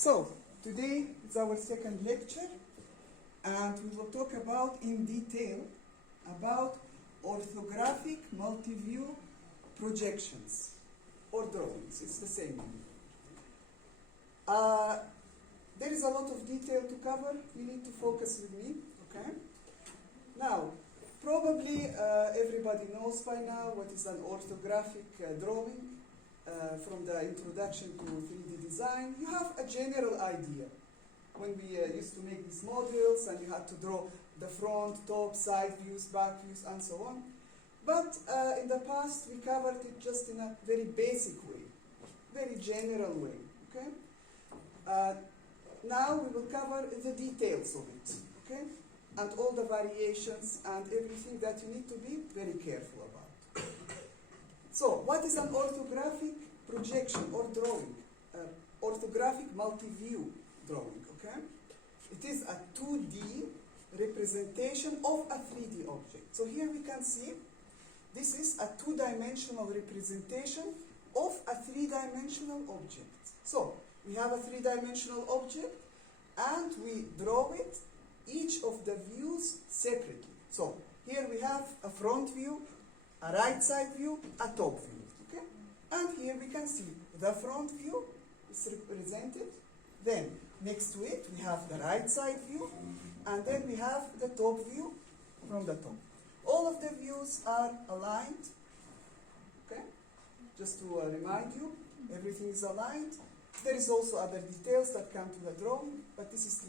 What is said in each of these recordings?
So, today is our second lecture, and we will talk about in detail about orthographic multi-view projections or drawings. It's the same. There is a lot of detail to cover. You need to focus with me, okay? Now, probably everybody knows by now what is an orthographic drawing. From the introduction to 3D design, you have a general idea. When we used to make these models and you had to draw the front, top, side views, back views, and so on. But in the past, we covered it just in a very basic way, very general way, okay? Now we will cover the details of it, okay? And all the variations and everything that you need to be very careful about. So, what is an orthographic projection or drawing? Orthographic multi-view drawing, okay? It is a 2D representation of a 3D object. So here we can see this is a two-dimensional representation of a three-dimensional object. So, we have a three-dimensional object and we draw it, each of the views separately. So, here we have a front view, a right side view, a top view, okay? And here we can see the front view is represented. Then next to it we have the right side view, and then we have the top view from the top. All of the views are aligned, okay? Just to remind you, everything is aligned. There is also other details that come to the drawing, but this is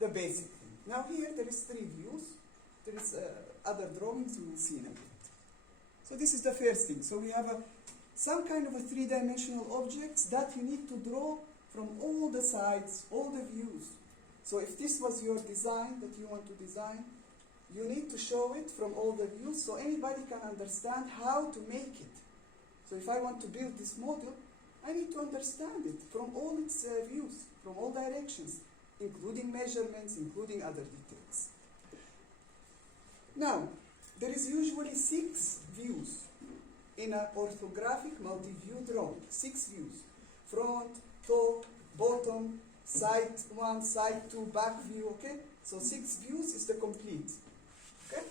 the basic thing. Now here there is three views. There is other drawings you will see in a bit. So this is the first thing. So we have some kind of a three-dimensional objects that you need to draw from all the sides, all the views. So if this was your design that you want to design, you need to show it from all the views so anybody can understand how to make it. So if I want to build this model, I need to understand it from all its views, from all directions, including measurements, including other details. Now, there is usually 6 views in an orthographic multi-view drawing. 6 views. Front, top, bottom, side 1, side 2, back view, okay? So 6 views is the complete, okay?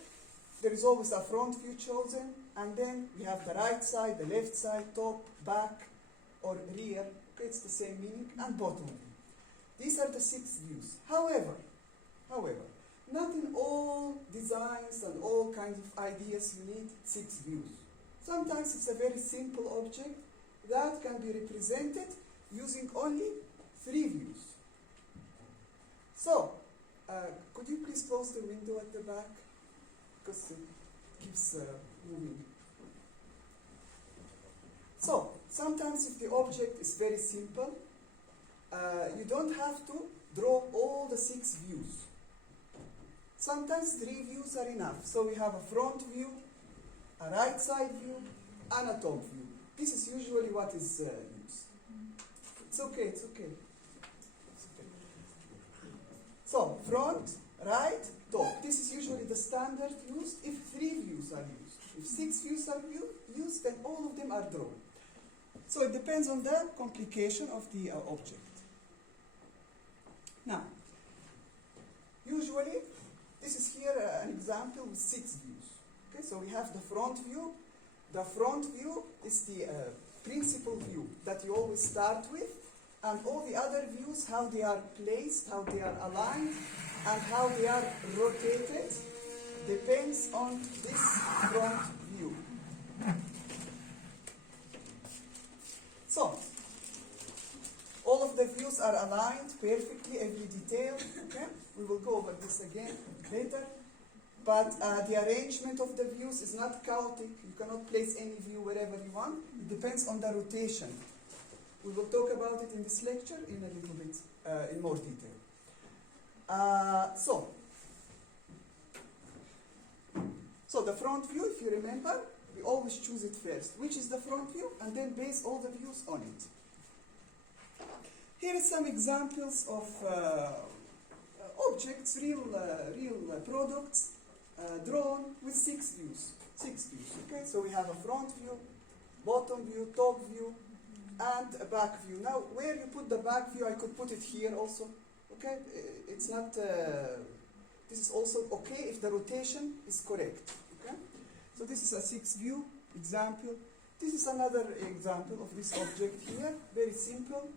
There is always a front view chosen, and then we have the right side, the left side, top, back, or rear, okay? It's the same meaning, and bottom view. These are the 6 views. However, not in all designs and all kinds of ideas you need 6 views. Sometimes it's a very simple object that can be represented using only 3 views. So, could you please close the window at the back? Because it keeps moving. So, sometimes if the object is very simple, you don't have to draw all the 6 views. Sometimes 3 views are enough. So we have a front view, a right side view, and a top view. This is usually what is used. It's okay, it's okay. So, front, right, top. This is usually the standard used if 3 views are used. If 6 views are used, then all of them are drawn. So it depends on the complication of the object. Now, usually, this is here an example with 6 views. Okay, so we have the front view. The front view is the principal view that you always start with, and all the other views, how they are placed, how they are aligned, and how they are rotated, depends on this front view. So, all of the views are aligned perfectly, every detail, okay? We will go over this again later. But the arrangement of the views is not chaotic. You cannot place any view wherever you want. It depends on the rotation. We will talk about it in this lecture in a little bit, in more detail. So the front view, if you remember, we always choose it first. Which is the front view? And then base all the views on it. Here are some examples of objects, real products, drawn with 6 views. 6 views, okay? So we have a front view, bottom view, top view, and a back view. Now, where you put the back view, I could put it here also. Okay, it's not. This is also okay if the rotation is correct. Okay, so this is a 6 view example. This is another example of this object here. Very simple.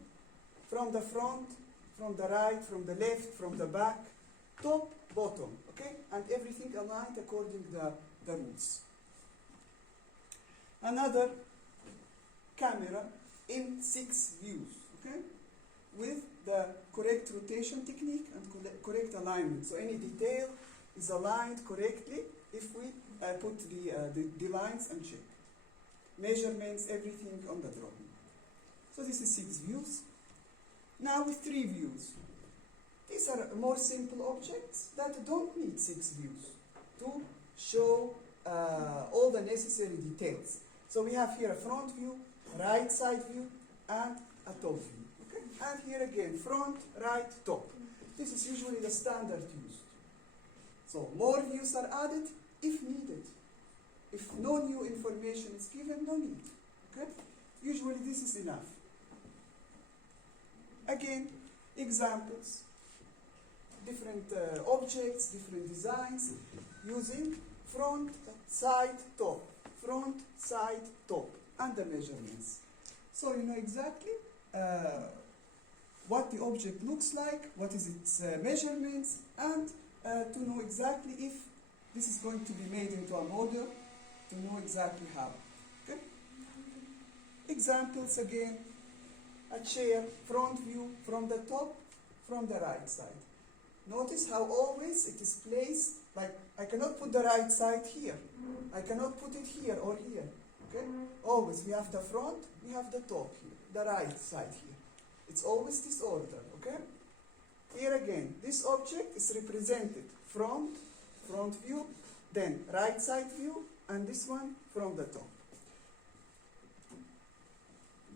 From the front, from the right, from the left, from the back, top, bottom. Okay, and everything aligned according to the rules. Another camera in 6 views, okay, with the correct rotation technique and correct alignment. So any detail is aligned correctly if we put the lines and check. Measurements, everything on the drawing. So this is 6 views. Now with 3 views. These are more simple objects that don't need 6 views to show all the necessary details. So we have here a front view, right side view, and a top view. Okay? And here again, front, right, top. This is usually the standard used. So more views are added if needed. If no new information is given, no need. Okay? Usually this is enough. Again, examples. Different objects, different designs, using front, side, top. Front, side, top, and the measurements. So you know exactly what the object looks like, what is its measurements, and to know exactly if this is going to be made into a model, to know exactly how. Okay? Examples again, a chair, front view from the top, from the right side. Notice how always it is placed, like I cannot put the right side here. I cannot put it here or here. Okay? Always we have the front, we have the top here, the right side here. It's always this order, okay? Here again, this object is represented front view, then right side view, and this one from the top.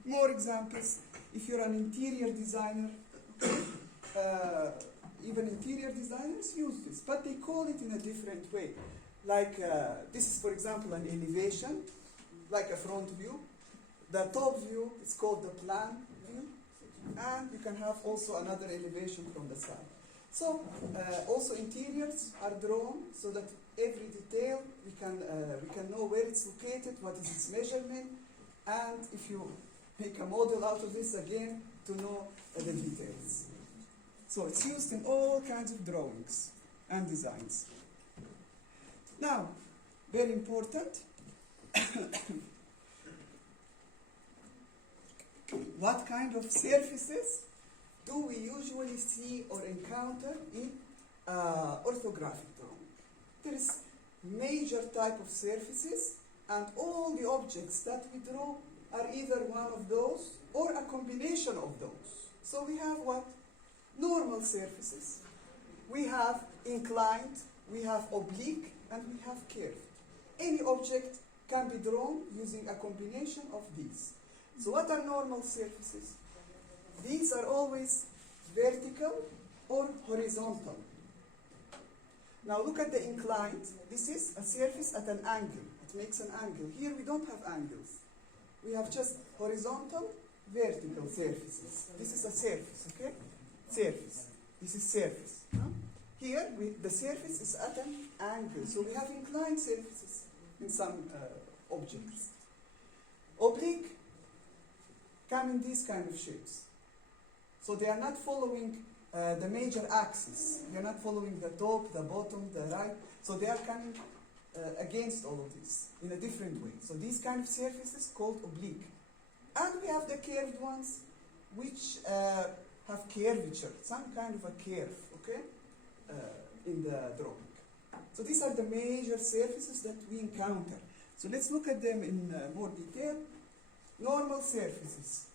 More examples. If you're an interior designer, even interior designers use this, but they call it in a different way. Like this is, for example, an elevation, like a front view. The top view is called the plan view, and you can have also another elevation from the side. So also interiors are drawn so that every detail we can know where it's located, what is its measurement, and if you make a model out of this again to know the details. So it's used in all kinds of drawings and designs. Now, very important, what kind of surfaces do we usually see or encounter in orthographic drawing? There is major type of surfaces, and all the objects that we draw are either one of those or a combination of those. So we have what? Normal surfaces. We have inclined, we have oblique, and we have curved. Any object can be drawn using a combination of these. So what are normal surfaces? These are always vertical or horizontal. Now look at the inclined. This is a surface at an angle. It makes an angle. Here we don't have angles. We have just horizontal, vertical surfaces. This is a surface, okay? Surface. This is surface. Huh? Here, the surface is at an angle. So we have inclined surfaces in some objects. Oblique come in these kind of shapes. So they are not following the major axis. They are not following the top, the bottom, the right. So they are coming against all of this in a different way. So these kind of surfaces called oblique. And we have the curved ones, which have curvature, some kind of a curve, okay, in the drawing. So these are the major surfaces that we encounter. So let's look at them in more detail. Normal surfaces.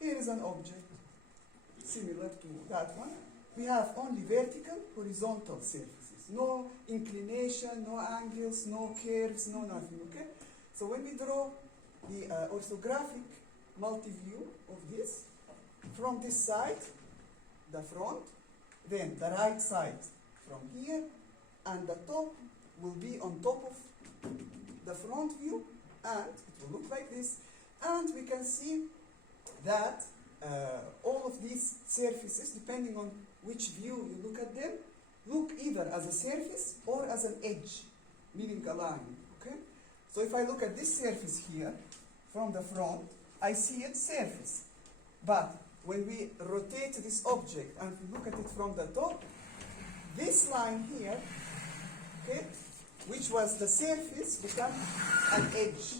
Here is an object similar to that one. We have only vertical, horizontal surfaces. No inclination, no angles, no curves, no nothing, okay? So when we draw the orthographic multi-view of this, from this side, the front, then the right side from here, and the top will be on top of the front view, and it will look like this. And we can see that all of these surfaces, depending on which view you look at them, look either as a surface or as an edge, meaning a line. Okay? So if I look at this surface here from the front, I see its surface. But when we rotate this object and we look at it from the top, this line here, okay, which was the surface, becomes an edge.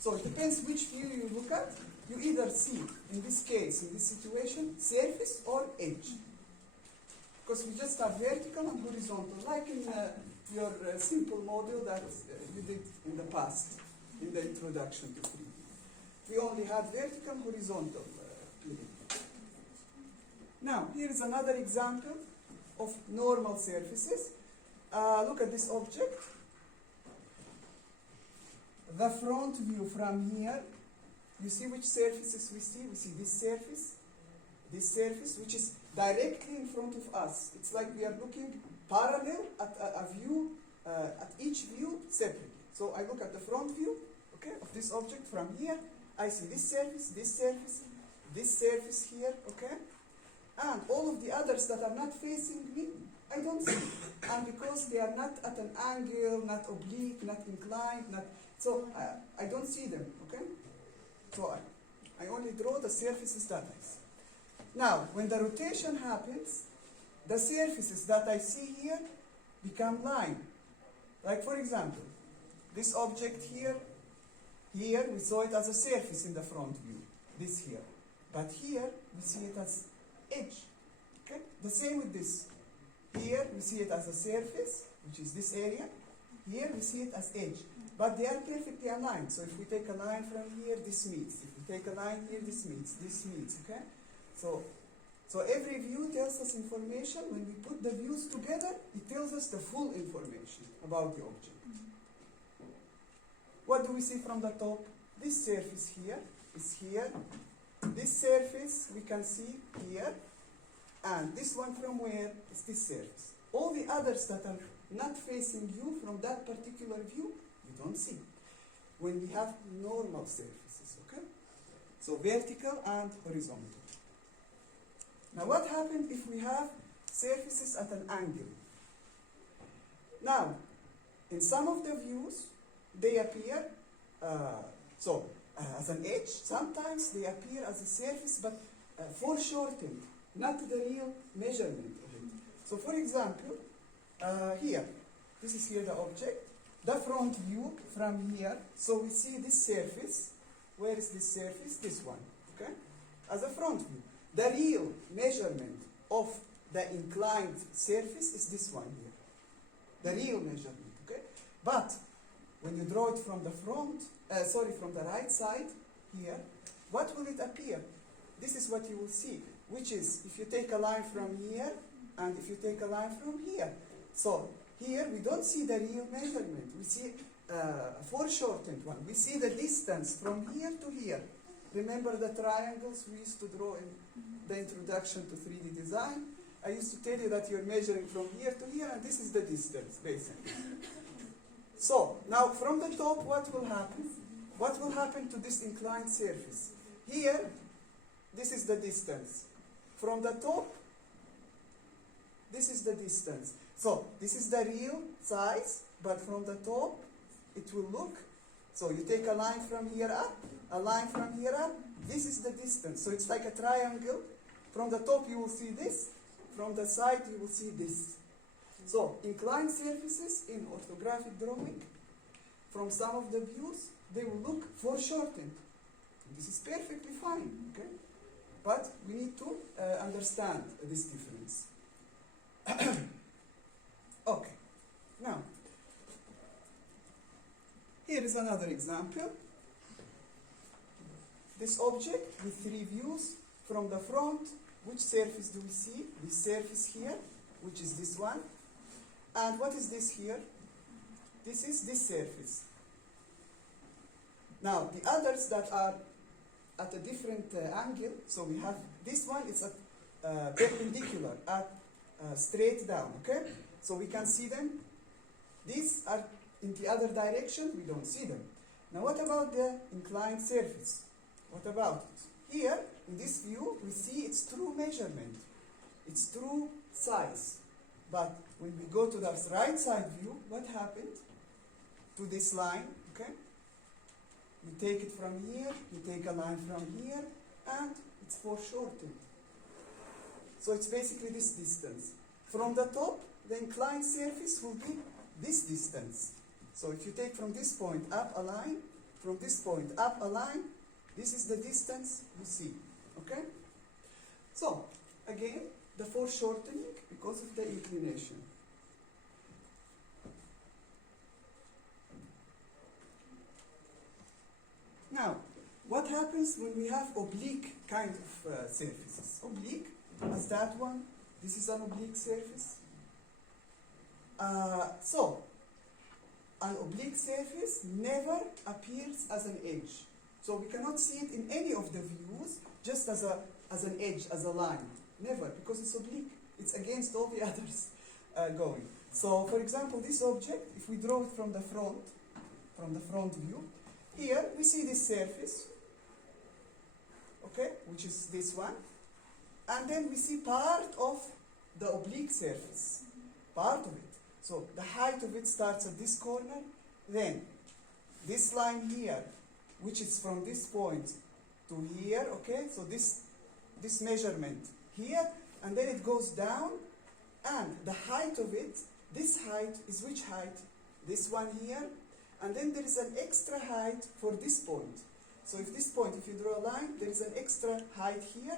So it depends which view you look at. You either see, in this case, in this situation, surface or edge. Because we just have vertical and horizontal, like in your simple model that you did in the past, in the introduction to 3D. We only had vertical and horizontal period. Now, here is another example of normal surfaces. Look at this object. The front view from here, you see which surfaces we see? We see this surface, which is directly in front of us. It's like we are looking parallel at a view, at each view separately. So I look at the front view, okay, of this object from here. I see this surface here, okay? And all of the others that are not facing me, I don't see. And because they are not at an angle, not oblique, not inclined, so I don't see them, okay? So I only draw the surfaces that I see. Now, when the rotation happens, the surfaces that I see here become line. Like, for example, this object here we saw it as a surface in the front view, this here. But here, we see it as edge. Okay? The same with this. Here, we see it as a surface, which is this area. Here, we see it as edge. But they are perfectly aligned. So if we take a line from here, this meets. If we take a line here, this meets. Okay? So every view tells us information. When we put the views together, it tells us the full information about the object. What do we see from the top? This surface here is here. This surface we can see here. And this one from where is this surface. All the others that are not facing you from that particular view, you don't see. When we have normal surfaces, okay? So vertical and horizontal. Now what happens if we have surfaces at an angle? Now, in some of the views, they appear as an edge. Sometimes they appear as a surface, but foreshortened, not the real measurement of it. So for example, here, this is here the object. The front view from here, so we see this surface. Where is this surface? This one, okay? As a front view. The real measurement of the inclined surface is this one here. The real measurement, okay? But when you draw it from the from the right side here, what will it appear? This is what you will see, which is if you take a line from here and if you take a line from here. So here we don't see the real measurement. We see a foreshortened one. We see the distance from here to here. Remember the triangles we used to draw in the introduction to 3D design? I used to tell you that you're measuring from here to here, and this is the distance, basically. So, now from the top, what will happen? What will happen to this inclined surface? Here, this is the distance. From the top, this is the distance. So, this is the real size, but from the top, it will look. So, you take a line from here up, a line from here up, this is the distance. So, it's like a triangle. From the top, you will see this. From the side, you will see this. So, inclined surfaces in orthographic drawing, from some of the views, they will look foreshortened. This is perfectly fine, okay? But we need to understand this difference. Okay, now, here is another example. This object with 3 views from the front. Which surface do we see? This surface here, which is this one. And what is this here? This is this surface. Now, the others that are at a different angle, so we have this one, it's at perpendicular, at straight down, okay? So we can see them. These are in the other direction, we don't see them. Now what about the inclined surface? What about it? Here, in this view, we see its true measurement, its true size. But when we go to the right side view, what happened to this line? Okay? You take it from here, you take a line from here, and it's foreshortened. So it's basically this distance. From the top, the inclined surface will be this distance. So if you take from this point up a line, from this point up a line, this is the distance you see. Okay? So, again, the foreshortening because of the inclination. Now, what happens when we have oblique kind of surfaces? Oblique, as that one, this is an oblique surface. So, an oblique surface never appears as an edge. So we cannot see it in any of the views just as an edge, as a line. Never, because it's oblique. It's against all the others going. So, for example, this object, if we draw it from the front view, here we see this surface, okay, which is this one, and then we see part of the oblique surface, part of it. So the height of it starts at this corner, then this line here, which is from this point to here, okay, so this measurement here, and then it goes down, and the height of it, this height is which height? This one here, and then there is an extra height for this point. So if this point, if you draw a line, there is an extra height here,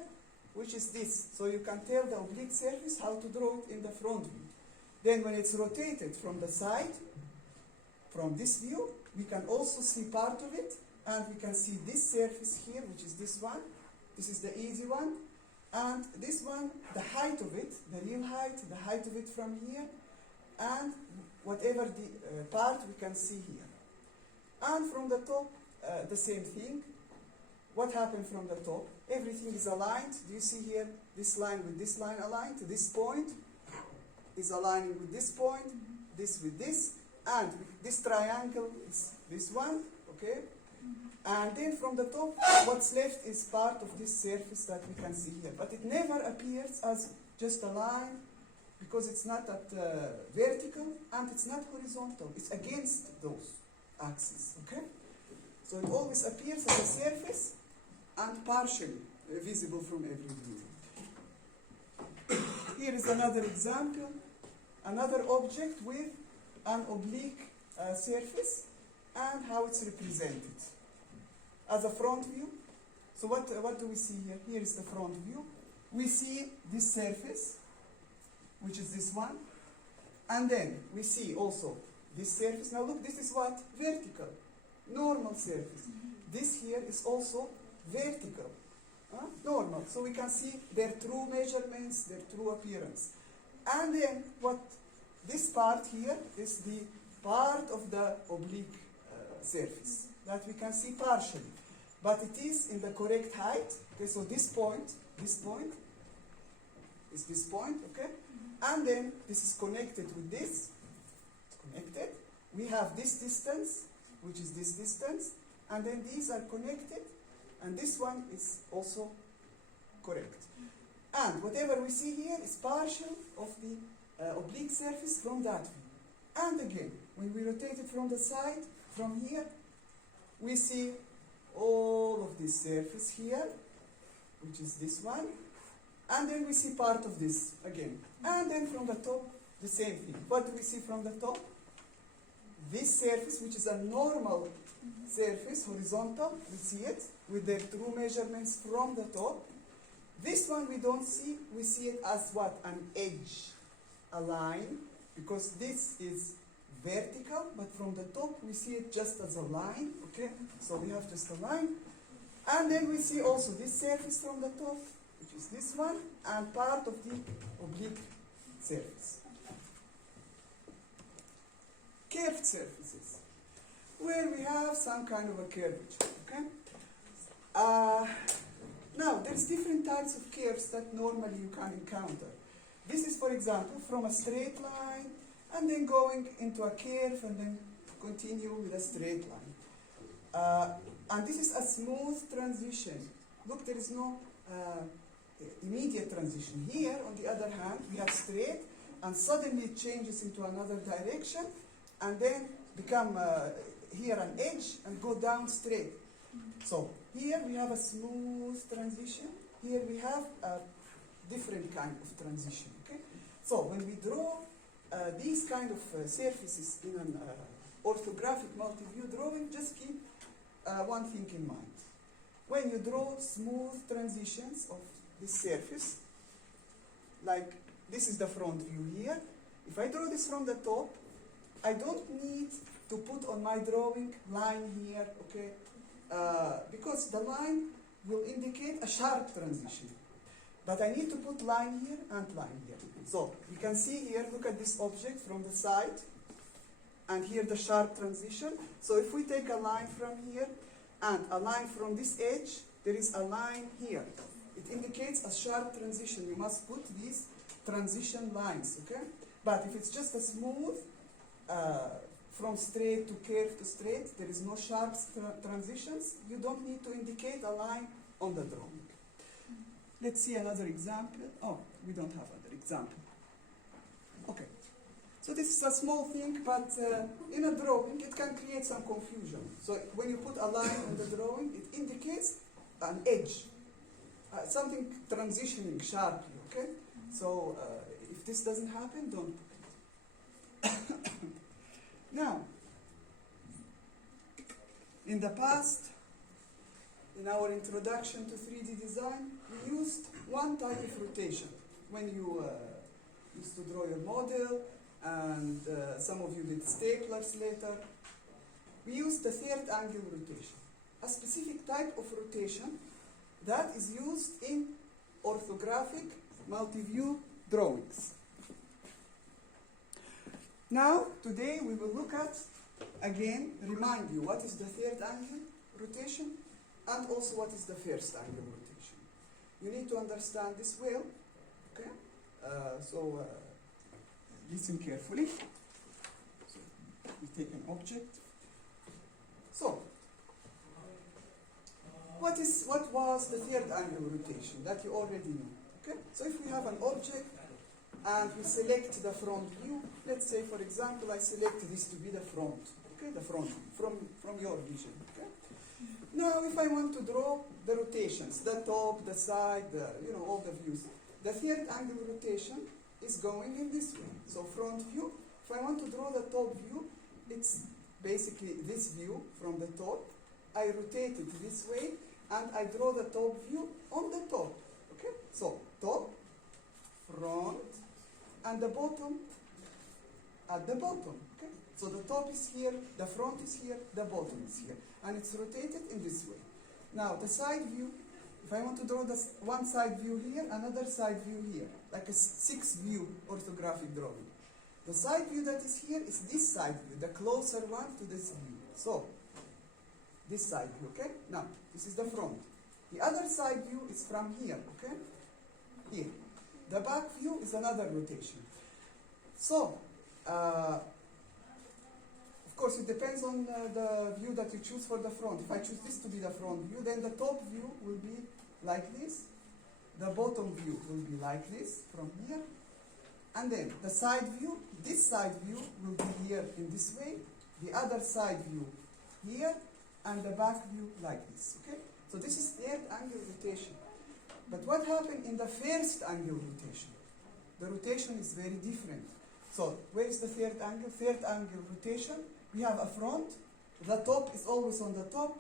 which is this. So you can tell the oblique surface how to draw it in the front view. Then when it's rotated from the side, from this view, we can also see part of it, and we can see this surface here, which is this one. This is the easy one. And this one, the height of it, the real height, the height of it from here, and whatever the part we can see here. And from the top, the same thing. What happened from the top? Everything is aligned. Do you see here this line with this line aligned to this point? Is aligning with this point, this with this, and this triangle is this one, okay? And then from the top, what's left is part of this surface that we can see here. But it never appears as just a line because it's not at vertical and it's not horizontal. It's against those axes, okay? So it always appears as a surface and partially visible from every view. Here is another example, another object with an oblique surface and how it's represented. As a front view, so what do we see here? Here is the front view. We see this surface, which is this one, and then we see also this surface. Now look, this is what? Vertical, normal surface. This here is also vertical. Normal, so we can see their true measurements, their true appearance. And then what this part here is the part of the oblique surface that we can see partially. But it is in the correct height. Okay, so this point is this point, okay? And then this is connected with this, it's connected. We have this distance, which is this distance, and then these are connected, and this one is also correct. And whatever we see here is partial of the oblique surface from that view. And again, when we rotate it from the side, from here, we see all of this surface here, which is this one, and then we see part of this again. And then from the top, the same thing. What do we see from the top? This surface, which is a normal surface, horizontal, we see it with the true measurements from the top. This one we don't see, we see it as what? An edge, a line, because this is vertical, but from the top we see it just as a line, okay? So we have just a line. And then we see also this surface from the top, which is this one, and part of the oblique surface. Curved surfaces, where we have some kind of a curvature, okay? Now, there's different types of curves that normally you can encounter. This is, for example, from a straight line, and then going into a curve, and then continue with a straight line. And this is a smooth transition. Look, there is no immediate transition. Here, on the other hand, we have straight, and suddenly it changes into another direction, and then become here an edge and go down straight. So here we have a smooth transition. Here we have a different kind of transition. Okay. So when we draw these kind of surfaces in an orthographic multi-view drawing, just keep one thing in mind. When you draw smooth transitions of this surface, like this is the front view here. If I draw this from the top, I don't need to put on my drawing line here, okay? Because the line will indicate a sharp transition. But I need to put line here and line here. So you can see here, look at this object from the side, and here the sharp transition. So if we take a line from here and a line from this edge, there is a line here. It indicates a sharp transition. You must put these transition lines, okay? But if it's just a smooth, from straight to curve to straight, there is no sharp transitions, you don't need to indicate a line on the drawing. Let's see another example. Oh, we don't have another example. Okay. So this is a small thing, but in a drawing, it can create some confusion. So when you put a line on the drawing, it indicates an edge, something transitioning sharply, okay? So if this doesn't happen, don't put it. Now, in the past, in our introduction to 3D design, we used one type of rotation. When you used to draw your model, and some of you did staplers later, we used the third angle rotation, a specific type of rotation that is used in orthographic multi-view drawings. Now, today we will look at, again, remind you what is the third angle rotation and also what is the first angle rotation. You need to understand this well, okay? So listen carefully. So we take an object. So, what was the third angle rotation that you already know? Okay? So if we have an object and we select the front view, let's say, for example, I select this to be the front, okay, the front from your vision, okay? Now, if I want to draw the rotations, the top, the side, all the views, the third angle rotation is going in this way. So front view, if I want to draw the top view, it's basically this view from the top. I rotate it this way, and I draw the top view on the top, okay? So top, front, and the bottom at the bottom, okay? So the top is here, the front is here, the bottom is here, and it's rotated in this way. Now the side view, if I want to draw this one side view here, another side view here, like a 6-view orthographic drawing. The side view that is here is this side view, the closer one to this view. So this side view, okay? Now this is the front. The other side view is from here, okay? Here. The back view is another rotation. So, of course, it depends on the view that you choose for the front. If I choose this to be the front view, then the top view will be like this. The bottom view will be like this from here. And then the side view, this side view will be here in this way. The other side view here, and the back view like this, okay? So this is third angle rotation. But what happened in the first angle rotation? The rotation is very different. So where is the third angle? Third angle rotation, we have a front, the top is always on the top,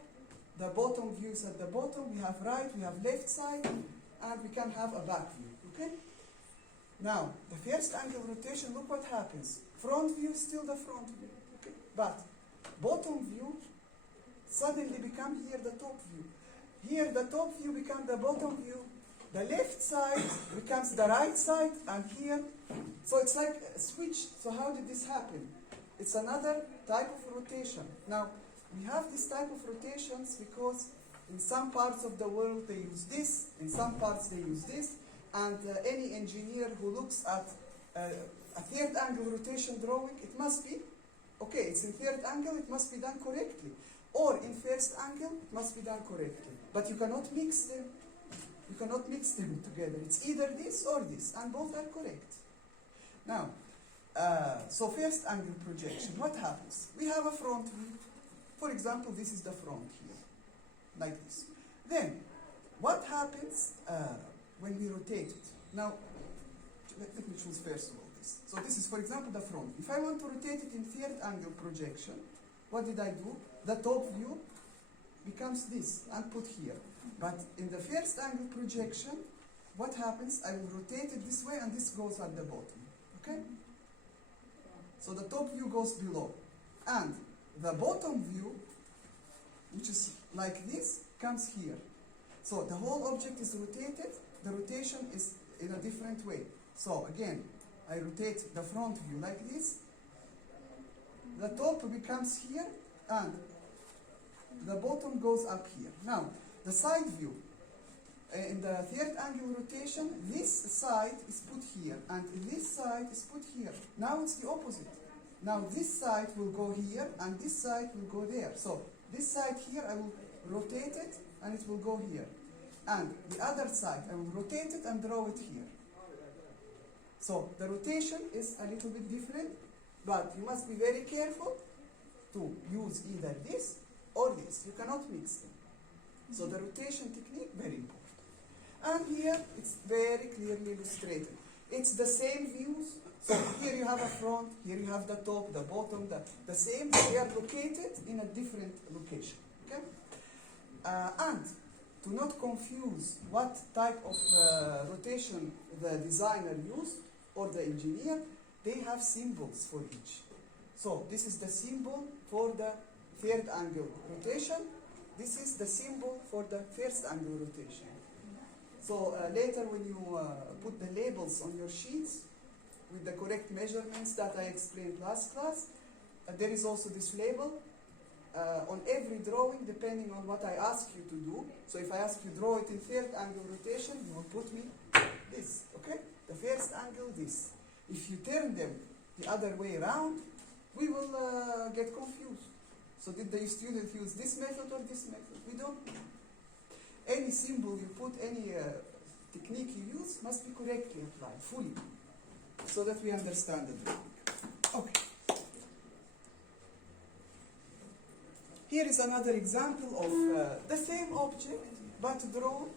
the bottom view is at the bottom, we have right, we have left side, and we can have a back view, okay? Now, the first angle rotation, look what happens. Front view is still the front view, okay? But bottom view suddenly become here the top view. Here the top view becomes the bottom view. The left side becomes the right side, and here, so it's like a switch. So how did this happen? It's another type of rotation. Now, we have this type of rotations because in some parts of the world they use this, in some parts they use this, and any engineer who looks at a third angle rotation drawing, it must be, okay, it's in third angle, it must be done correctly. or in first angle must be done correctly. But you cannot mix them. You cannot mix them together. It's either this or this, and both are correct. Now, so first angle projection, what happens? We have a front view. For example, this is the front here, like this. Then, what happens when we rotate it? Now, let me choose first of all this. So this is, for example, the front. If I want to rotate it in third angle projection, what did I do? The top view becomes this and put here. But in the first angle projection, what happens? I will rotate it this way and this goes at the bottom. Okay? So the top view goes below. And the bottom view, which is like this, comes here. So the whole object is rotated. The rotation is in a different way. So again, I rotate the front view like this. The top becomes here and the bottom goes up here. Now, the side view, in the third angle rotation, this side is put here and this side is put here. Now it's the opposite. Now this side will go here and this side will go there. So this side here, I will rotate it and it will go here. And the other side, I will rotate it and draw it here. So the rotation is a little bit different, but you must be very careful to use either this or this. You cannot mix them. So the rotation technique, very important. And here, it's very clearly illustrated. It's the same views. So here you have a front, here you have the top, the bottom, the same. They are located in a different location. Okay? And to not confuse what type of rotation the designer used or the engineer, they have symbols for each. So this is the symbol for the third angle rotation. This is the symbol for the first angle rotation. So later when you put the labels on your sheets with the correct measurements that I explained last class, there is also this label on every drawing depending on what I ask you to do. So if I ask you draw it in third angle rotation, you will put me this, okay? The first angle, this. If you turn them the other way around, we will get confused. So did the student use this method or this method? We don't. Any symbol you put, any technique you use must be correctly applied, fully, so that we understand the drawing. Okay. Here is another example of the same object, but drawn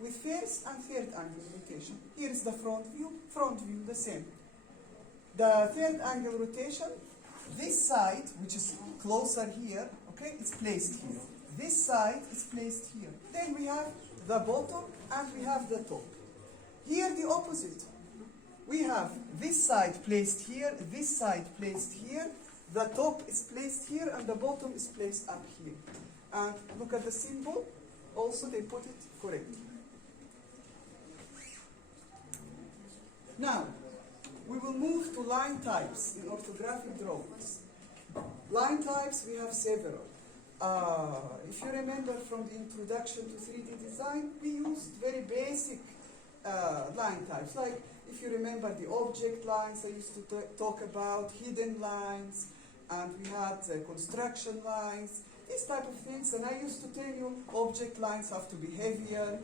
with first and third angle rotation. Here is the front view, the same. The third angle rotation, this side, which is closer here, okay, it's placed here. This side is placed here. Then we have the bottom and we have the top. Here the opposite. We have this side placed here, this side placed here, the top is placed here and the bottom is placed up here. And look at the symbol, also they put it correctly. Now, we will move to line types in orthographic drawings. Line types, we have several. If you remember from the introduction to 3D design, we used very basic line types. Like, if you remember the object lines I used to talk about, hidden lines, and we had construction lines, these type of things. And I used to tell you object lines have to be heavier,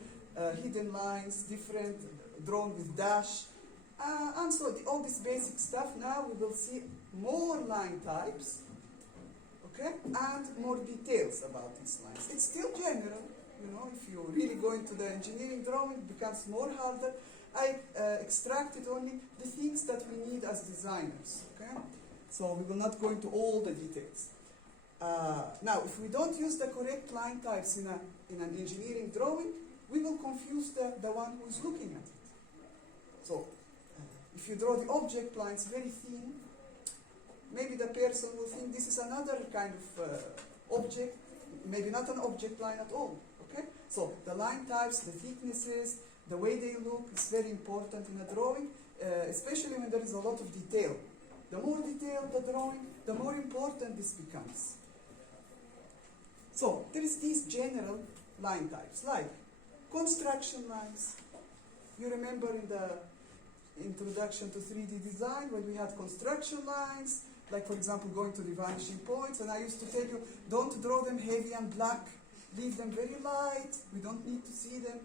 hidden lines, different, drawn with dash. And so all this basic stuff. Now we will see more line types, okay, and more details about these lines. It's still general, you know, if you really go into the engineering drawing, it becomes more harder. I extracted only the things that we need as designers, okay? So we will not go into all the details. Now, if we don't use the correct line types in an engineering drawing, we will confuse the one who is looking at it. So, if you draw the object lines very thin, maybe the person will think this is another kind of object, maybe not an object line at all, okay? So, the line types, the thicknesses, the way they look is very important in a drawing, especially when there is a lot of detail. The more detailed the drawing, the more important this becomes. So, there is these general line types, like construction lines. You remember in the introduction to 3D design when we had construction lines, like for example going to the vanishing points, and I used to tell you, don't draw them heavy and black, leave them very light, we don't need to see them.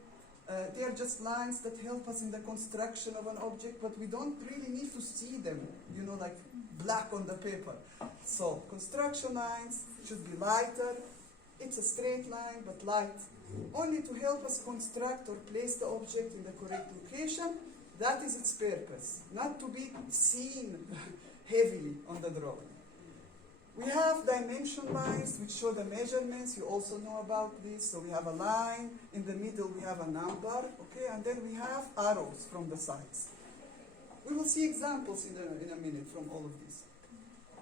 They are just lines that help us in the construction of an object, but we don't really need to see them, you know, like black on the paper. So construction lines should be lighter. It's a straight line, but light, only to help us construct or place the object in the correct location. That is its purpose, not to be seen heavily on the drawing. We have dimension lines which show the measurements. You also know about this. So we have a line, in the middle we have a number, okay, and then we have arrows from the sides. We will see examples in a minute from all of these.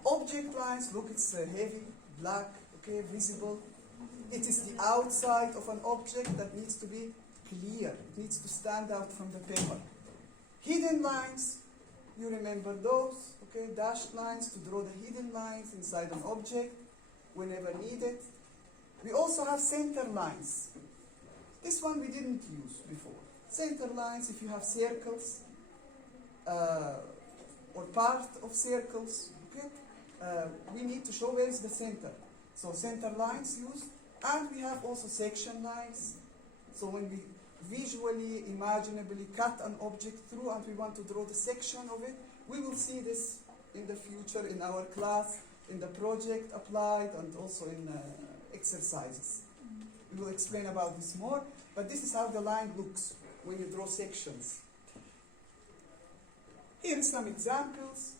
Object lines, look, it's heavy, black, okay, visible. It is the outside of an object that needs to be clear. It needs to stand out from the paper. Hidden lines, you remember those, okay, dashed lines to draw the hidden lines inside an object whenever needed. We also have center lines. This one we didn't use before. Center lines, if you have circles or part of circles, okay, we need to show where is the center. So center lines used, and we have also section lines. So when we visually, imaginably cut an object through and we want to draw the section of it, we will see this in the future in our class, in the project applied, and also in exercises. We will explain about this more, but this is how the line looks when you draw sections. Here are some examples.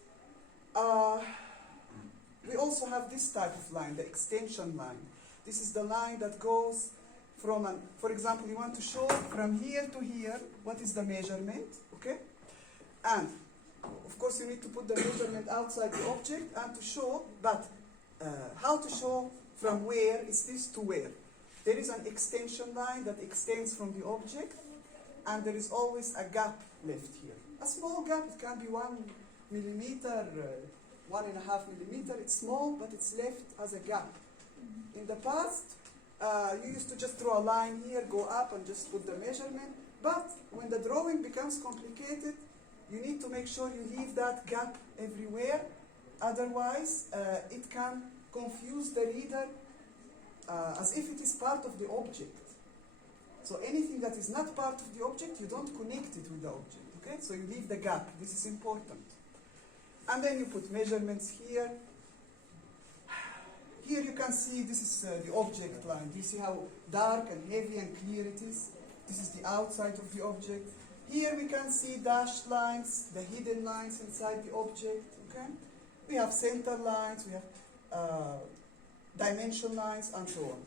We also have this type of line, the extension line. This is the line that goes from, for example, you want to show from here to here what is the measurement, okay? And of course you need to put the measurement outside the object and to show, but how to show from where is this to where? There is an extension line that extends from the object, and there is always a gap left here. A small gap, it can be 1 millimeter, 1.5 millimeter. It's small, but it's left as a gap. In the past, you used to just draw a line here, go up, and just put the measurement. But when the drawing becomes complicated, you need to make sure you leave that gap everywhere. Otherwise, it can confuse the reader as if it is part of the object. So anything that is not part of the object, you don't connect it with the object. Okay? So you leave the gap. This is important. And then you put measurements here. Here you can see this is the object line. Do you see how dark and heavy and clear it is? This is the outside of the object. Here we can see dashed lines, the hidden lines inside the object. Okay? We have center lines, we have dimension lines, and so on.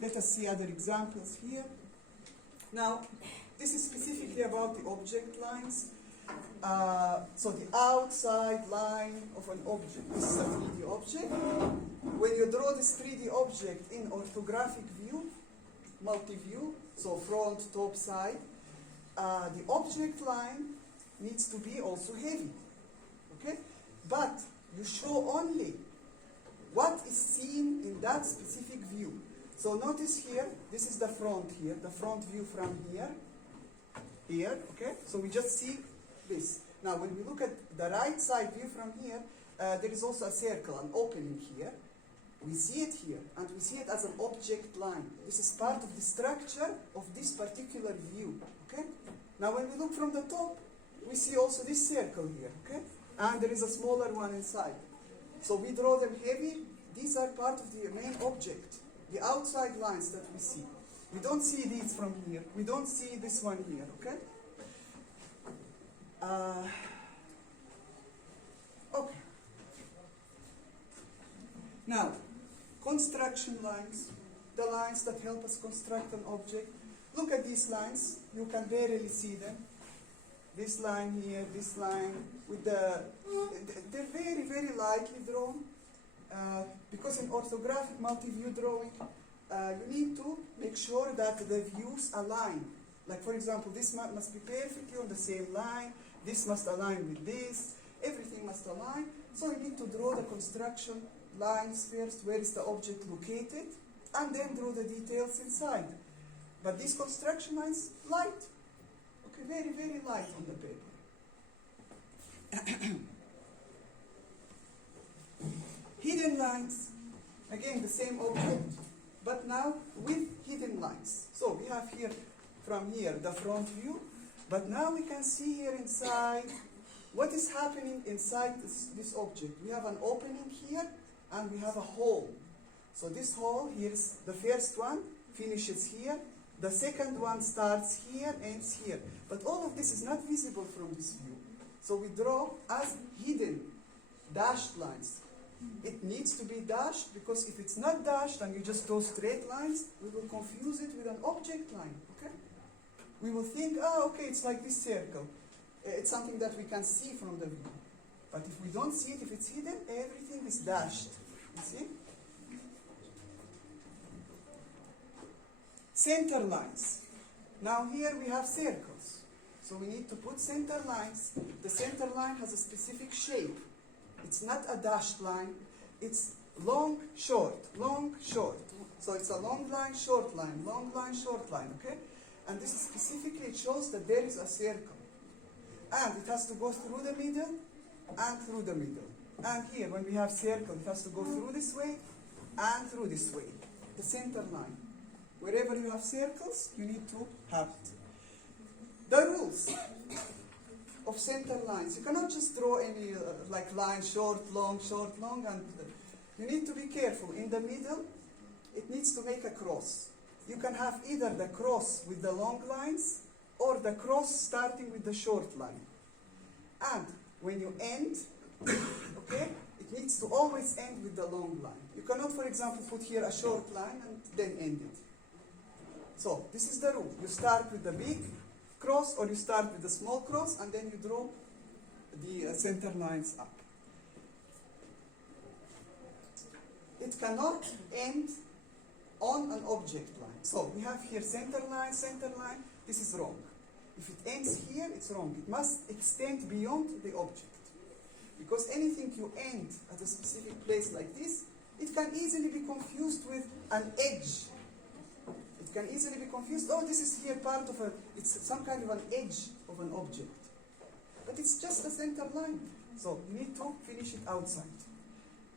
Let us see other examples here. Now, this is specifically about the object lines. So the outside line of an object. This is a 3D object. When you draw this 3D object in orthographic view, multi-view, so front, top, side, the object line needs to be also heavy. Okay? But you show only what is seen in that specific view. So notice here, this is the front here, the front view from here, okay? So we just see this. Now when we look at the right side view from here, there is also a circle, an opening here. We see it here, and we see it as an object line. This is part of the structure of this particular view, okay? Now when we look from the top, we see also this circle here, okay? And there is a smaller one inside. So we draw them heavy. These are part of the main object, the outside lines that we see. We don't see these from here. We don't see this one here, okay? Okay. Now, construction lines, the lines that help us construct an object. Look at these lines. You can barely see them. This line here, this line, with they're very, very lightly drawn. Because in orthographic multi-view drawing, you need to make sure that the views align. Like for example, this must be perfectly on the same line, this must align with this, everything must align. So you need to draw the construction lines first, where is the object located, and then draw the details inside. But these construction lines, light. Okay, very, very light on the paper. lines. Again, the same object, but now with hidden lines. So we have here, from here, the front view, but now we can see here inside what is happening inside this object. We have an opening here, and we have a hole. So this hole, here's the first one, finishes here. The second one starts here, ends here. But all of this is not visible from this view. So we draw as hidden, dashed lines. It needs to be dashed, because if it's not dashed and you just draw straight lines, we will confuse it with an object line, okay? We will think, oh, okay, it's like this circle. It's something that we can see from the view. But if we don't see it, if it's hidden, everything is dashed. You see? Center lines. Now here we have circles. So we need to put center lines. The center line has a specific shape. It's not a dashed line. It's long, short, long, short. So it's a long line, short line, long line, short line, okay? And this specifically, it shows that there is a circle. And it has to go through the middle and through the middle. And here, when we have circle, it has to go through this way and through this way. The center line. Wherever you have circles, you need to have it. The rules of center lines. You cannot just draw any like line, short, long, and you need to be careful. In the middle, it needs to make a cross. You can have either the cross with the long lines or the cross starting with the short line. And when you end, okay, it needs to always end with the long line. You cannot, for example, put here a short line and then end it. So this is the rule. You start with the big cross, or you start with the small cross, and then you draw the center lines up. It cannot end on an object line. So we have here center line, center line. This is wrong. If it ends here, it's wrong. It must extend beyond the object. Because anything you end at a specific place like this, it can easily be confused with an edge. It can easily be confused, oh, this is here part of it's some kind of an edge of an object. But it's just a center line. So you need to finish it outside.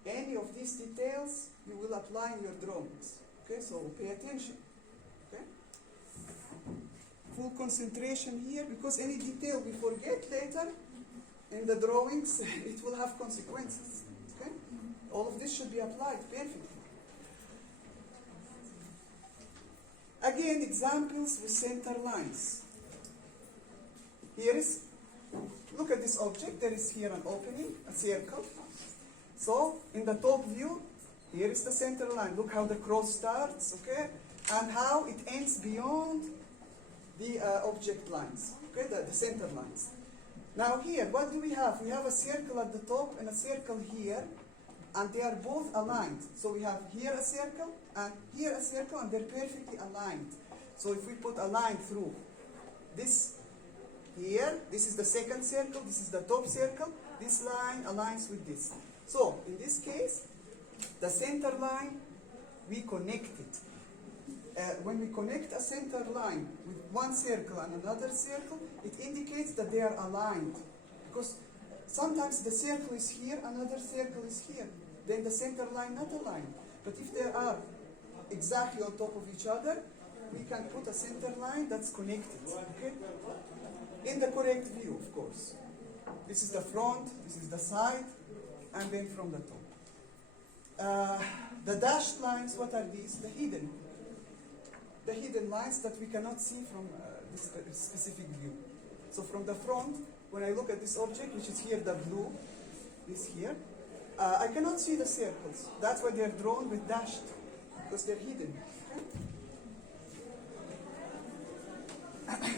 Any of these details you will apply in your drawings. Okay, so pay attention. Okay? Full concentration here, because any detail we forget later in the drawings, it will have consequences. Okay? All of this should be applied perfectly. Again, examples with center lines. Here is, look at this object. There is here an opening, a circle. So, in the top view, here is the center line. Look how the cross starts, okay? And how it ends beyond the object lines, okay? The center lines. Now here, what do we have? We have a circle at the top and a circle here, and they are both aligned. So we have here a circle, and they're perfectly aligned. So if we put a line through this here, this is the second circle, this is the top circle, this line aligns with this. So in this case, the center line, we connect it. When we connect a center line with one circle and another circle, it indicates that they are aligned. Because sometimes the circle is here, another circle is here. Then the center line not aligned. But if they are exactly on top of each other, we can put a center line that's connected. Okay? In the correct view, of course. This is the front, this is the side, and then from the top. The dashed lines, what are these? The hidden. The hidden lines that we cannot see from this specific view. So from the front, when I look at this object, which is here the blue, this here, I cannot see the circles. That's why they're drawn with dashed, because they're hidden. Okay?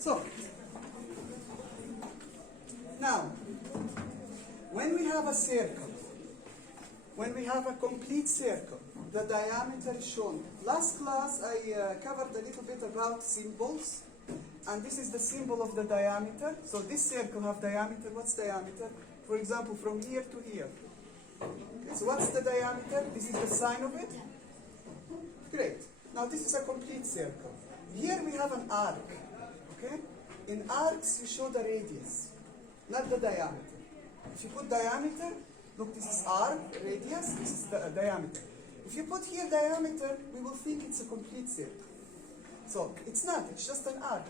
So, now, when we have a circle, when we have a complete circle, the diameter is shown. Last class, I covered a little bit about symbols. And this is the symbol of the diameter. So this circle has diameter. What's diameter? For example, from here to here. Okay, so what's the diameter? This is the sign of it. Great. Now this is a complete circle. Here we have an arc. Okay? In arcs, we show the radius. not the diameter. If you put diameter, look, this is arc, radius, this is the diameter. If you put here diameter, we will think it's a complete circle. So it's not, it's just an arc.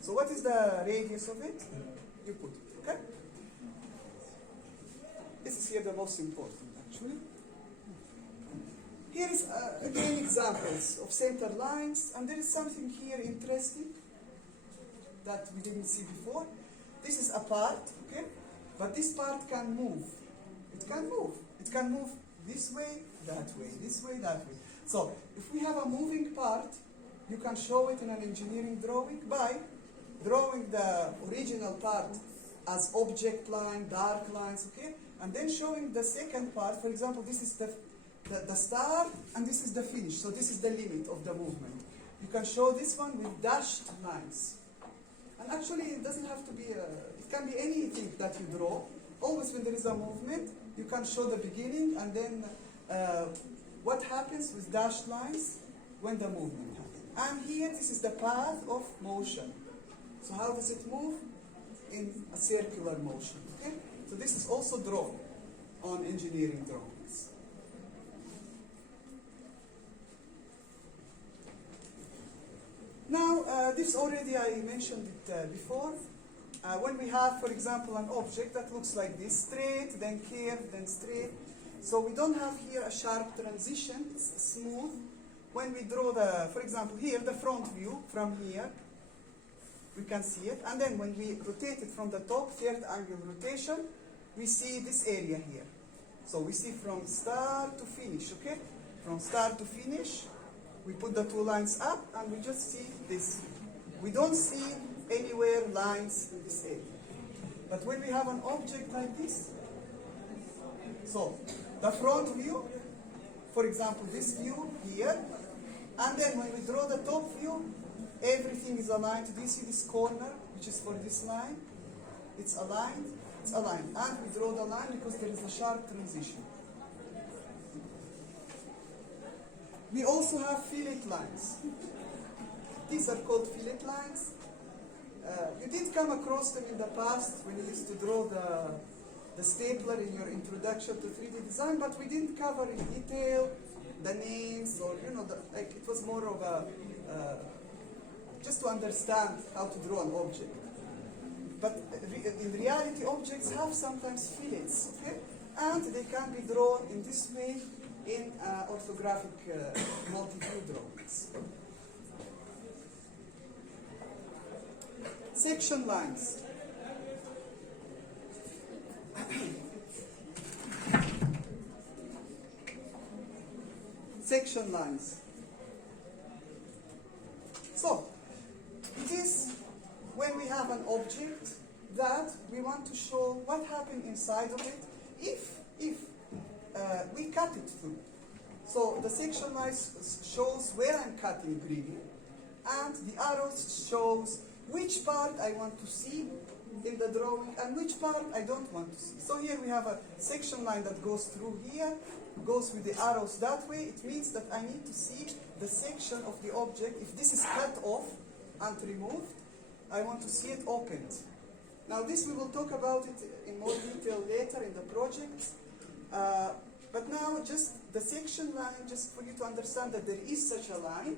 So what is the radius of it? You put it, okay? This is here the most important, actually. Here is, again, examples of center lines, and there is something here interesting that we didn't see before. This is a part, okay? But this part can move. It can move. It can move this way, that way, this way, that way. So, if we have a moving part, you can show it in an engineering drawing by drawing the original part as object line, dark lines, okay? And then showing the second part. For example, this is the start, and this is the finish. So this is the limit of the movement. You can show this one with dashed lines. And actually, it doesn't have to be, it can be anything that you draw. Always when there is a movement, you can show the beginning, and then what happens with dashed lines when the movement happens. And here, this is the path of motion. So how does it move? In a circular motion, okay? So this is also drawn on engineering drawings. Now, this already I mentioned it before. When we have, for example, an object that looks like this, straight, then curved, then straight. So we don't have here a sharp transition, it's smooth. When we draw the, for example, here, the front view from here, we can see it. And then when we rotate it from the top, third angle rotation, we see this area here. So we see from start to finish, okay? From start to finish, we put the two lines up, and we just see this. We don't see anywhere lines in this area. But when we have an object like this, so the front view, for example, this view here, and then when we draw the top view, everything is aligned. Do you see this corner, which is for this line? It's aligned, it's aligned. And we draw the line because there is a sharp transition. We also have fillet lines. These are called fillet lines. You did come across them in the past when you used to draw the stapler in your introduction to 3D design, but we didn't cover in detail the names, or like it was more of a just to understand how to draw an object. But in reality, objects have sometimes fillets, okay? And they can be drawn in this way in orthographic multi-view drawings. Section lines. Section lines. So, it is when we have an object that we want to show what happened inside of it if we cut it through. So the section lines shows where I'm cutting really, and the arrows shows which part I want to see in the drawing and which part I don't want to see. So here we have a section line that goes through here, goes with the arrows that way. It means that I need to see the section of the object. If this is cut off and removed, I want to see it opened. Now this we will talk about it in more detail later in the project. But now just the section line, just for you to understand that there is such a line,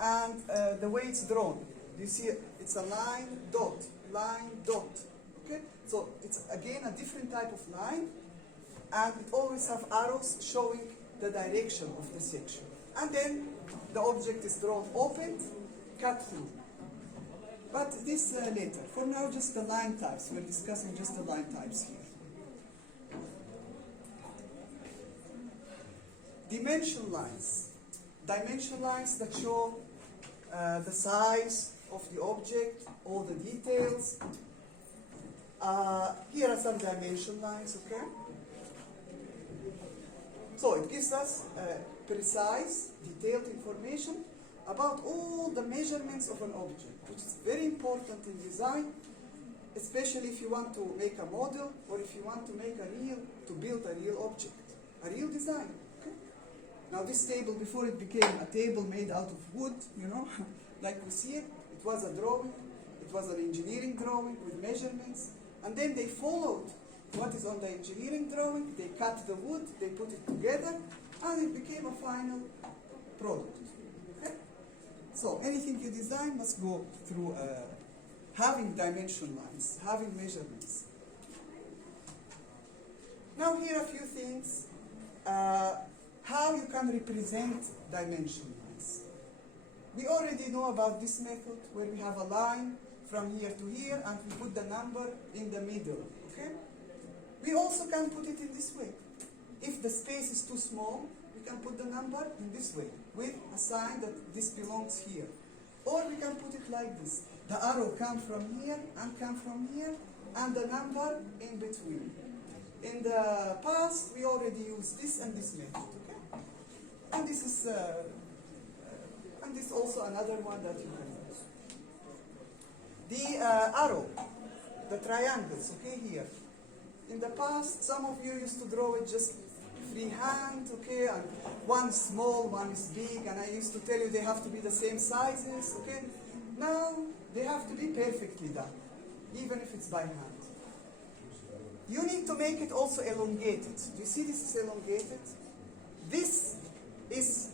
and the way it's drawn. You see it's a line, dot, okay? So it's again a different type of line, and it always have arrows showing the direction of the section. And then the object is drawn opened, cut through. But this later. For now, just the line types. We're discussing just the line types here. Dimension lines. Dimension lines that show the size of the object, all the details. Here are some dimension lines, okay? So it gives us precise, detailed information about all the measurements of an object, which is very important in design, especially if you want to make a model or if you want to build a real object, a real design. Okay? Now this table, before it became a table made out of wood, like we see it, it was a drawing, it was an engineering drawing with measurements, And then they followed what is on the engineering drawing, they cut the wood, they put it together, and it became a final product. Okay? So anything you design must go through having dimension lines, having measurements. Now here are a few things, how you can represent dimension lines. We already know about this method where we have a line from here to here and we put the number in the middle, okay? We also can put it in this way. If the space is too small, we can put the number in this way with a sign that this belongs here. Or we can put it like this. The arrow comes from here and comes from here and the number in between. In the past, we already used this and this method, okay? And this is also another one that you can use. The arrow, the triangles, okay, here. In the past, some of you used to draw it just freehand, okay, and one is small, one is big, and I used to tell you they have to be the same sizes, okay? Now, they have to be perfectly done, even if it's by hand. You need to make it also elongated. Do you see this is elongated? This is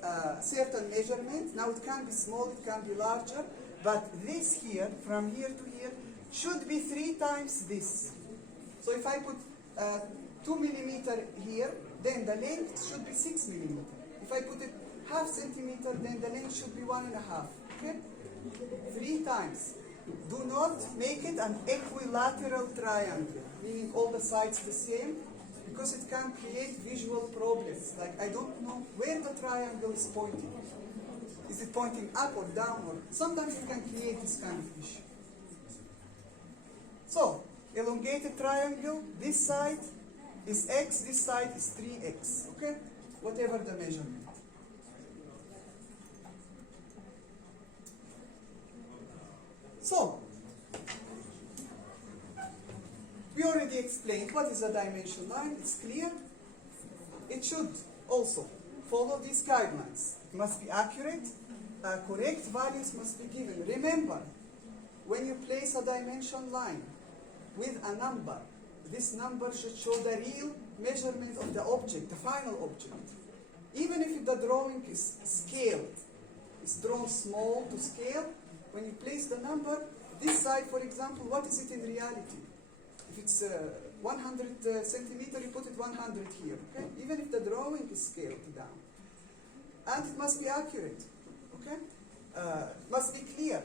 a certain measurement. Now it can be small, it can be larger, but this here, from here to here, should be 3 times this. So if I put 2 millimeter here, then the length should be 6 millimeter. If I put it half centimeter, then the length should be 1.5. Okay? 3 times. Do not make it an equilateral triangle, meaning all the sides the same, because it can create visual problems. Like I don't know where the triangle is pointing. Is it pointing up or down? Or sometimes you can create this kind of issue. So, elongated triangle, this side is x, this side is 3x, okay? Whatever the measurement. So, we already explained what is a dimension line. It's clear. It should also follow these guidelines. It must be accurate. Correct values must be given. Remember, when you place a dimension line with a number, this number should show the real measurement of the object, the final object. Even if the drawing is scaled, it's drawn small to scale, when you place the number, this side, for example, what is it in reality? If it's 100 centimeter, you put it 100 here, okay? Even if the drawing is scaled down. And it must be accurate, okay? Must be clear.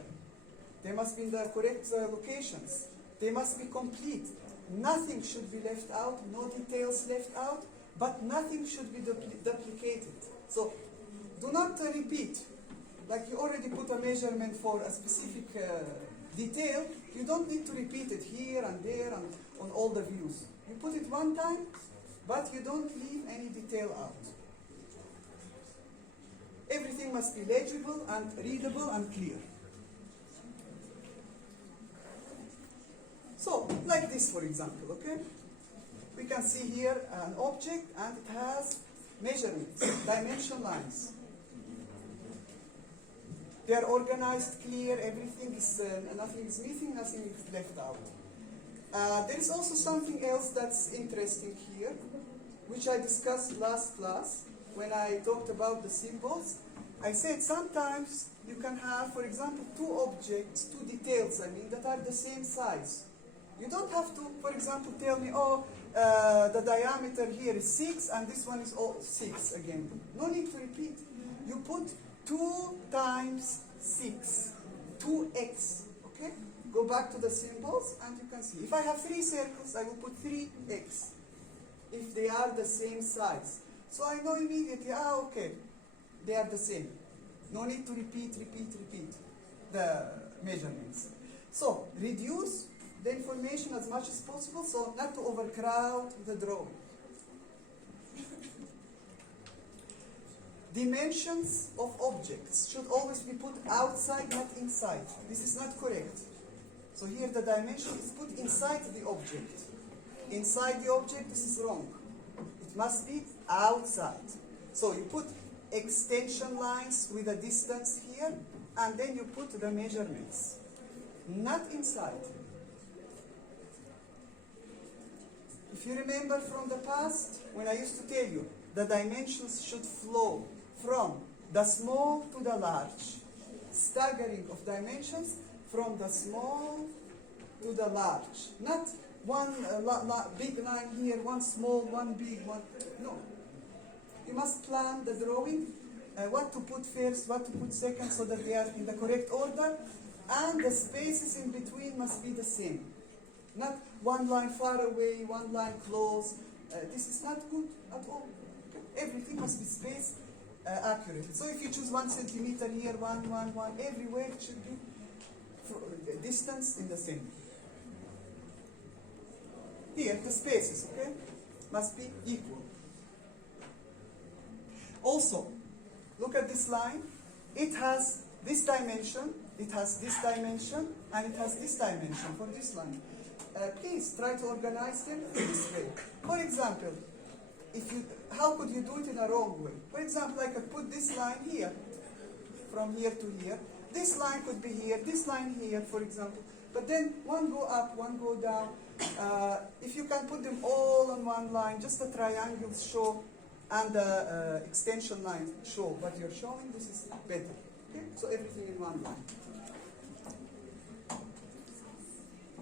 They must be in the correct locations. They must be complete. Nothing should be left out, no details left out, but nothing should be duplicated. So, do not repeat. Like you already put a measurement for a specific detail, you don't need to repeat it here and there and on all the views. You put it one time, but you don't leave any detail out. Everything must be legible and readable and clear. So, like this for example, okay? We can see here an object and it has measurements, dimension lines. They are organized, clear, everything is, nothing is missing, nothing is left out. There is also something else that's interesting here, which I discussed last class when I talked about the symbols. I said sometimes you can have, for example, 2 objects, 2 details, that are the same size. You don't have to, for example, tell me, oh, the diameter here is 6 and this one is 6 again. No need to repeat. You put 2 times 6, 2x, okay? Go back to the symbols and you can see. If I have 3 circles, I will put 3x, if they are the same size. So I know immediately, okay, they are the same. No need to repeat the measurements. So, reduce the information as much as possible, so not to overcrowd the drawing. Dimensions of objects should always be put outside, not inside. This is not correct. So here the dimension is put inside the object. Inside the object, this is wrong. It must be outside. So you put extension lines with a distance here, and then you put the measurements. Not inside. If you remember from the past, when I used to tell you, the dimensions should flow from the small to the large. Staggering of dimensions from the small to the large. Not one big line here, one small, one big, one. No. You must plan the drawing, what to put first, what to put second, so that they are in the correct order, and the spaces in between must be the same. Not one line far away, one line close. This is not good at all. Everything must be spaced accurately. So if you choose 1 centimeter here, one, everywhere it should be distance in the same. Here, the spaces, okay, must be equal. Also, look at this line. It has this dimension, it has this dimension, and it has this dimension for this line. Please try to organize them this way. For example, how could you do it in a wrong way? For example, I could put this line here, from here to here. This line could be here, this line here, for example. But then one go up, one go down. If you can put them all on one line, just the triangles show and the extension line show what you're showing, this is better. Okay? So everything in one line.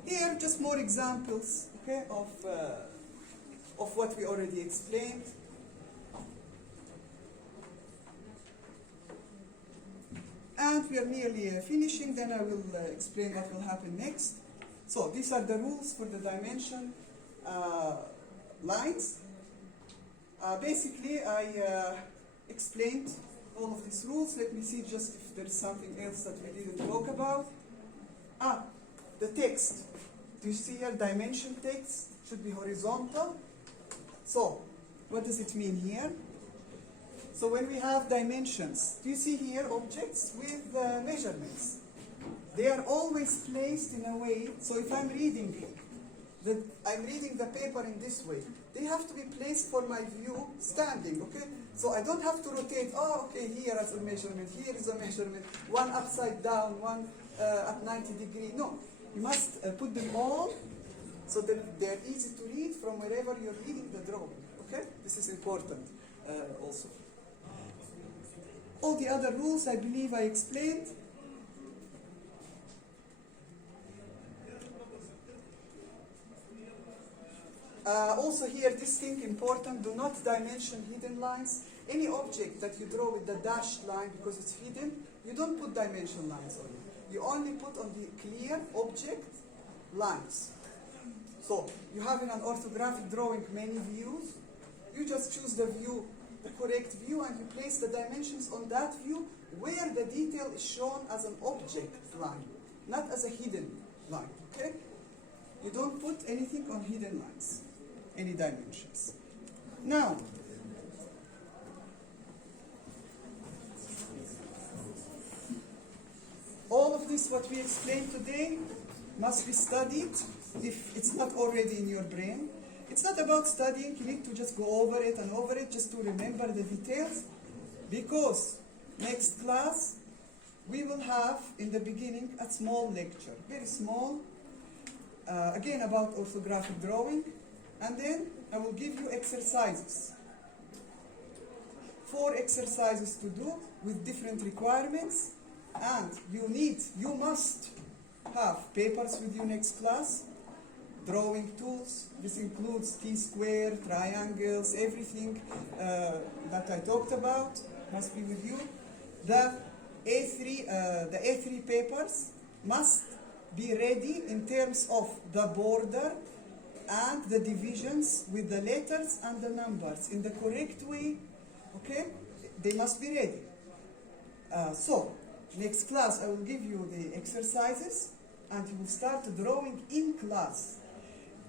Here, just more examples, okay, of what we already explained. And we are nearly finishing, then I will explain what will happen next. So these are the rules for the dimension lines. Basically, I explained all of these rules. Let me see just if there is something else that we didn't talk about. The text. Do you see here dimension text should be horizontal? So, what does it mean here? So when we have dimensions, do you see here objects with measurements? They are always placed in a way, so if I'm reading the paper in this way, they have to be placed for my view standing, okay? So I don't have to rotate, here is a measurement, here is a measurement, one upside down, one at 90 degrees. No, you must put them all so that they're easy to read from wherever you're reading the drawing, okay? This is important also. All the other rules, I believe I explained. Also here, this thing important, do not dimension hidden lines. Any object that you draw with the dashed line because it's hidden, you don't put dimension lines on it. You only put on the clear object lines. So you have in an orthographic drawing many views. You just choose the view, the correct view, and you place the dimensions on that view where the detail is shown as an object line, not as a hidden line, okay? You don't put anything on hidden lines, any dimensions. Now, all of this, what we explained today, must be studied if it's not already in your brain. It's not about studying, you need to just go over it and over it just to remember the details, because next class we will have in the beginning a small lecture, very small, again about orthographic drawing, and then I will give you exercises. 4 exercises to do with different requirements, and you must have papers with you next class, drawing tools. This includes T-square, triangles, everything that I talked about must be with you. The A3 papers must be ready in terms of the border and the divisions with the letters and the numbers in the correct way, okay? They must be ready. So, next class I will give you the exercises and you will start drawing in class.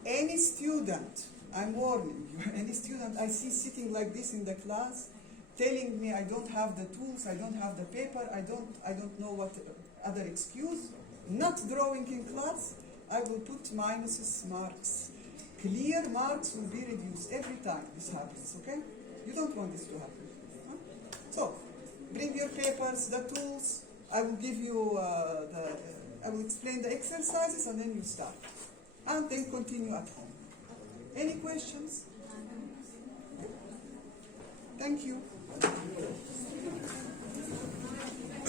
Any student, I'm warning you, any student I see sitting like this in the class, telling me I don't have the tools, I don't have the paper, I don't know what other excuse, not drawing in class, I will put minuses, marks. Clear marks will be reduced every time this happens, okay? You don't want this to happen. Huh? So, bring your papers, the tools, I will give you I will explain the exercises and then you start. And then continue at home. Any questions? Thank you.